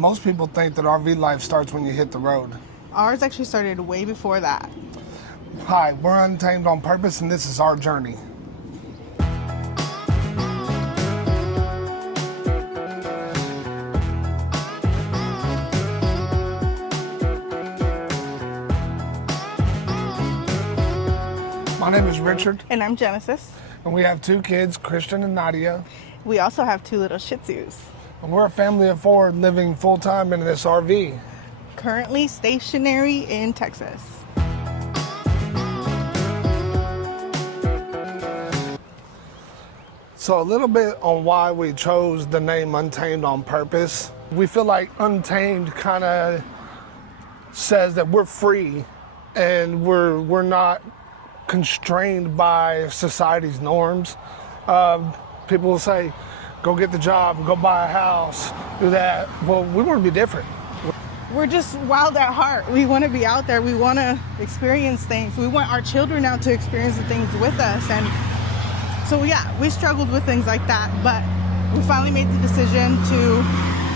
Most people think that RV life starts when you hit the road. Ours actually started way before that. Hi, we're Untamed on Purpose, and this is our journey. My name is Richard. And I'm Genesis. And we have 2 kids, Christian and Nadia. We also have 2 little Shih Tzus. And we're a family of 4 living full-time in this RV. Currently stationary in Texas. So a little bit on why we chose the name Untamed on purpose. We feel like Untamed kind of says that we're free and we're not constrained by society's norms. People will say, go get the job, go buy a house, do that. Well, we want to be different. We're just wild at heart. We want to be out there. We want to experience things. We want our children out to experience the things with us. And so, yeah, we struggled with things like that, but we finally made the decision to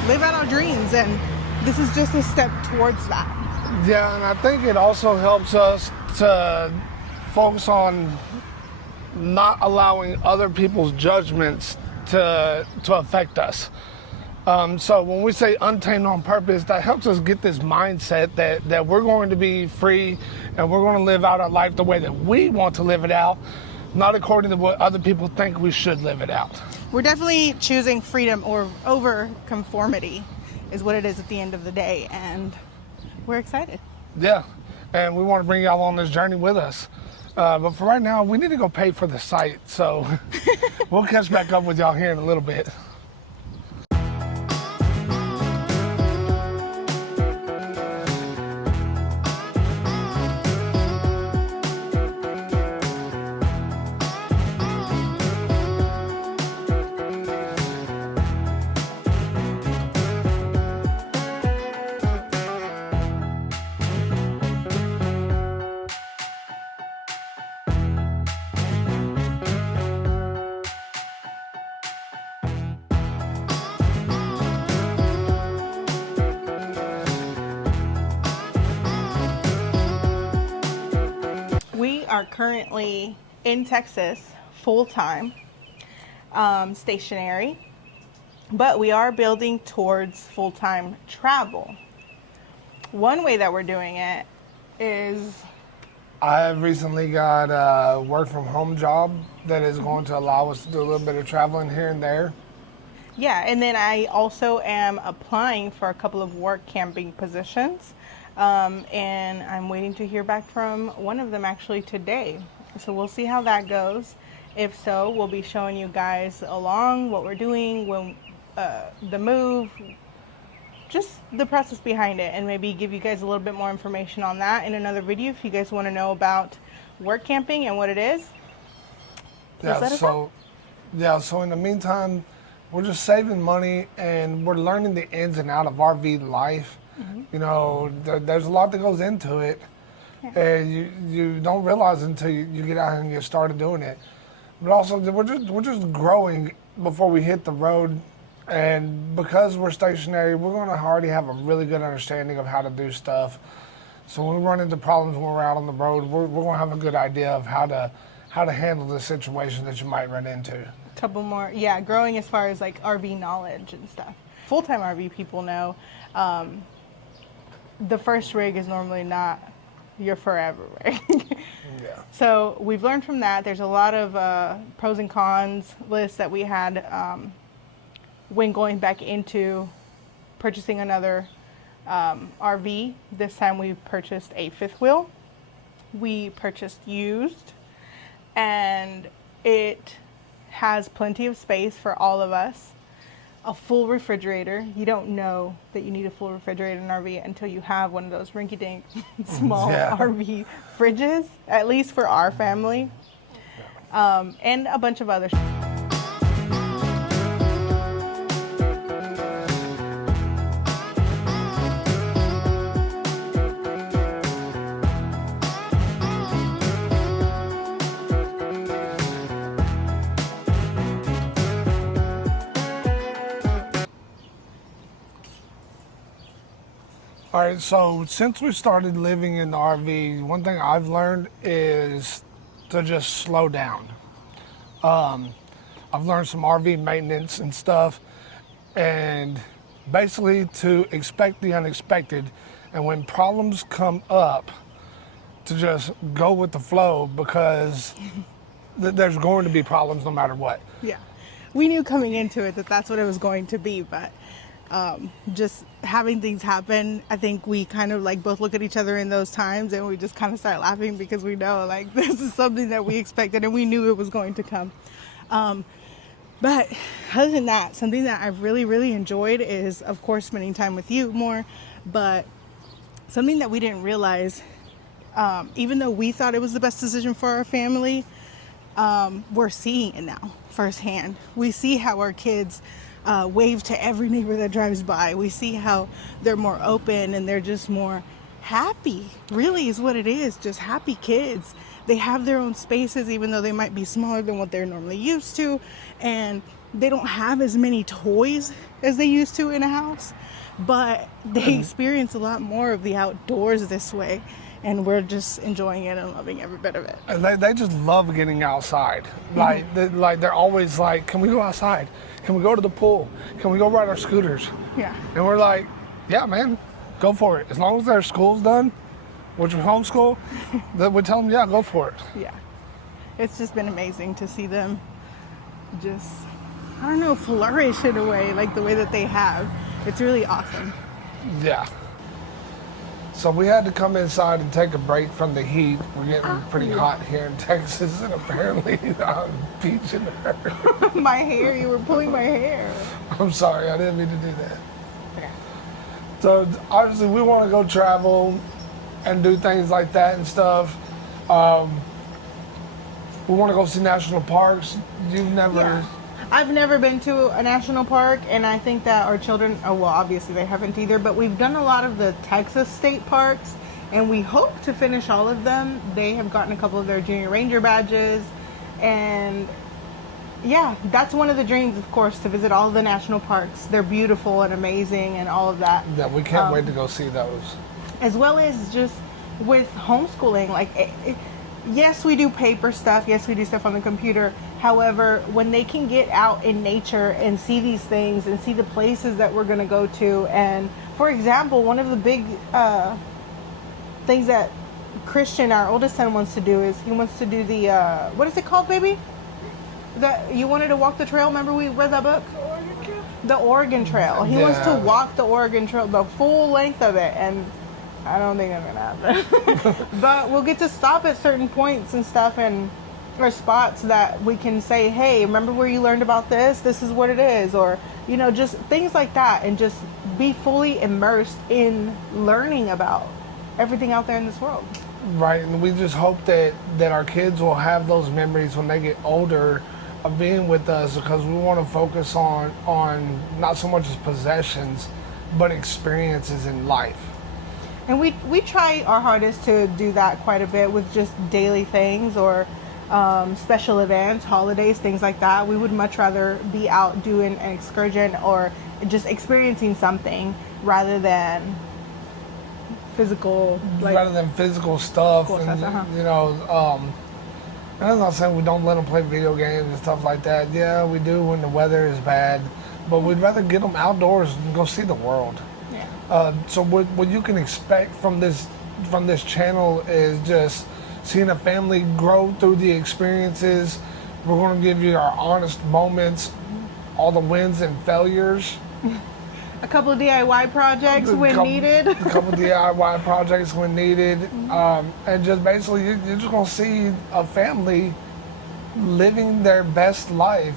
live out our dreams. And this is just a step towards that. Yeah, and I think it also helps us to focus on not allowing other people's judgments to affect us. So when we say Untamed on Purpose, that helps us get this mindset that we're going to be free and we're going to live out our life the way that we want to live it out, not according to what other people think we should live it out. We're definitely choosing freedom over conformity is what it is at the end of the day, and we're excited. Yeah, and we want to bring y'all on this journey with us. But for right now, we need to go pay for the site, so we'll catch back up with y'all here in a little bit. We are currently in Texas full-time, stationary, but we are building towards full-time travel. One way that we're doing it is I have recently got a work from home job that is going to allow us to do a little bit of traveling here and there. yeah, and then I also am applying for a couple of work camping positions. And I'm waiting to hear back from one of them actually today. So we'll see how that goes. If so, we'll be showing you guys along what we're doing, when the move, just the process behind it, and maybe give you guys a little bit more information on that in another video if you guys want to know about work camping and what it is. So in the meantime, we're just saving money and we're learning the ins and outs of RV life. Mm-hmm. You know, there's a lot that goes into it, yeah. And you don't realize until you get out here and get started doing it. But also, we're just growing before we hit the road, and because we're stationary, we're going to already have a really good understanding of how to do stuff. So when we run into problems when we're out on the road, we're going to have a good idea of how to handle the situation that you might run into. A couple more, yeah, growing as far as like RV knowledge and stuff. Full-time RV people know. The first rig is normally not your forever rig. Yeah. So we've learned from that. There's a lot of pros and cons lists that we had when going back into purchasing another RV. This time we purchased a 5th wheel. We purchased used, and it has plenty of space for all of us. A full refrigerator. You don't know that you need a full refrigerator in an RV until you have one of those rinky-dink small RV fridges, at least for our family, and a bunch of other All right, so since we started living in the RV, one thing I've learned is to just slow down. I've learned some RV maintenance and stuff, and basically to expect the unexpected. And when problems come up, to just go with the flow, because there's going to be problems no matter what. Yeah. We knew coming into it that that's what it was going to be, but just having things happen, I think we kind of like both look at each other in those times and we just kind of start laughing because we know like this is something that we expected and we knew it was going to come. But other than that, something that I've really, really enjoyed is, of course, spending time with you more, but something that we didn't realize, even though we thought it was the best decision for our family, we're seeing it now firsthand. We see how our kids wave to every neighbor that drives by. We see how they're more open and they're just more happy. Really is what it is, just happy kids. They have their own spaces, even though they might be smaller than what they're normally used to, and they don't have as many toys as they used to in a house, but they experience a lot more of the outdoors this way. And we're just enjoying it and loving every bit of it. And they just love getting outside. Like, they're always like, can we go outside? Can we go to the pool? Can we go ride our scooters? Yeah. And we're like, yeah, man, go for it. As long as their school's done, which is homeschool, we tell them, yeah, go for it. Yeah. It's just been amazing to see them just, I don't know, flourish in a way, like the way that they have. It's really awesome. Yeah. So we had to come inside and take a break from the heat. We're getting pretty hot here in Texas, and apparently I'm beaching her. My hair, you were pulling my hair. I'm sorry, I didn't mean to do that. Okay. So obviously we want to go travel and do things like that and stuff. We want to go see national parks. You've never... Yeah. I've never been to a national park, and I think that our children, oh well, obviously they haven't either, but we've done a lot of the Texas state parks, and we hope to finish all of them. They have gotten a couple of their junior ranger badges, and yeah, that's one of the dreams, of course, to visit all of the national parks. They're beautiful and amazing and all of that. Yeah, we can't wait to go see those. As well as just with homeschooling, like yes, we do paper stuff. Yes, we do stuff on the computer. However, when they can get out in nature and see these things and see the places that we're going to go to. And for example, one of the big things that Christian, our oldest son, wants to do is he wants to do the, what is it called, baby? That you wanted to walk the trail. Remember we read that book? The Oregon Trail. He wants to walk the Oregon Trail, the full length of it. And I don't think that's going to happen. But we'll get to stop at certain points and stuff, and or spots that we can say, hey, remember where you learned about this? This is what it is. Or, you know, just things like that, and just be fully immersed in learning about everything out there in this world. Right, and we just hope that our kids will have those memories when they get older of being with us, because we want to focus on not so much as possessions, but experiences in life. And we try our hardest to do that quite a bit with just daily things or special events, holidays, things like that. We would much rather be out doing an excursion or just experiencing something rather than physical, stuff. Cool And stuff, you know, and I'm not saying we don't let them play video games and stuff like that. Yeah, we do when the weather is bad, but we'd rather get them outdoors and go see the world. So what you can expect from this channel is just seeing a family grow through the experiences. We're going to give you our honest moments, all the wins and failures. A couple of DIY projects when needed. A couple of DIY projects when needed. And just basically, you're just going to see a family living their best life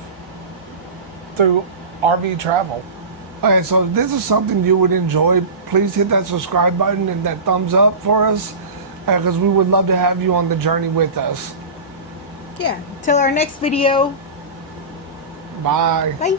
through RV travel. Alright, so if this is something you would enjoy, please hit that subscribe button and that thumbs up for us, because we would love to have you on the journey with us. Yeah. Till our next video. Bye. Bye.